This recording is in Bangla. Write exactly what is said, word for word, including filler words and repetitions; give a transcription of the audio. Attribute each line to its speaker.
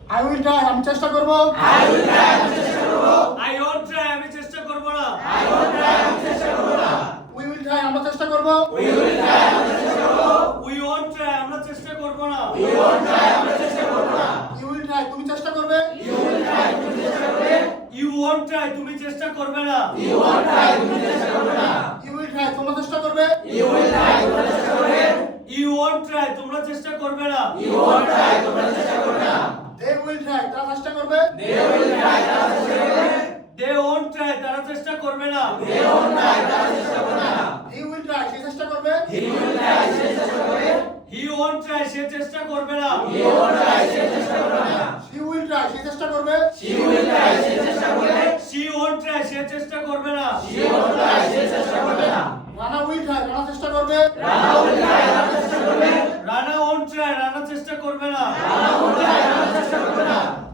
Speaker 1: I will try, আমি চেষ্টা করব।
Speaker 2: I will try, আমি চেষ্টা করব।
Speaker 3: I won't try, আমি চেষ্টা করব না।
Speaker 2: I won't try, আমি চেষ্টা করব না।
Speaker 1: We will try, আমরা চেষ্টা করব।
Speaker 2: We will try, আমরা চেষ্টা করব।
Speaker 3: We won't try, আমরা চেষ্টা করব না।
Speaker 2: We won't try, আমরা চেষ্টা করব না।
Speaker 1: You will try, তুমি চেষ্টা করবে।
Speaker 2: You will try, তুমি চেষ্টা করবে।
Speaker 3: You won't try, তুমি চেষ্টা করবে না।
Speaker 2: You won't try, তুমি চেষ্টা করবে না।
Speaker 1: You will try, তোমরা চেষ্টা করবে।
Speaker 2: You will try, তোমরা চেষ্টা করবে।
Speaker 3: You won't try, তোমরা চেষ্টা করবে না।
Speaker 2: You won't try, তোমরা চেষ্টা করবে না।
Speaker 1: They will try, তারা চেষ্টা করবে।
Speaker 2: They will try, তারা চেষ্টা করবে।
Speaker 3: They won't try, তারা চেষ্টা করবে না।
Speaker 2: They won't try, তারা চেষ্টা করবে না।
Speaker 1: He will try, সে চেষ্টা করবে।
Speaker 2: He will try, সে চেষ্টা করবে।
Speaker 3: He won't try, সে চেষ্টা করবে না।
Speaker 2: He won't try, সে চেষ্টা করবে না।
Speaker 1: She will try, সে চেষ্টা করবে।
Speaker 2: She will try, সে চেষ্টা করবে।
Speaker 3: She won't try, সে চেষ্টা করবে না।
Speaker 2: She won't try, সে চেষ্টা করবে না।
Speaker 1: রানা will try, রানা চেষ্টা করবে।
Speaker 2: রানা will try, রানা চেষ্টা করবে।
Speaker 3: রানা won't try, রানা চেষ্টা করবে না।
Speaker 2: রানা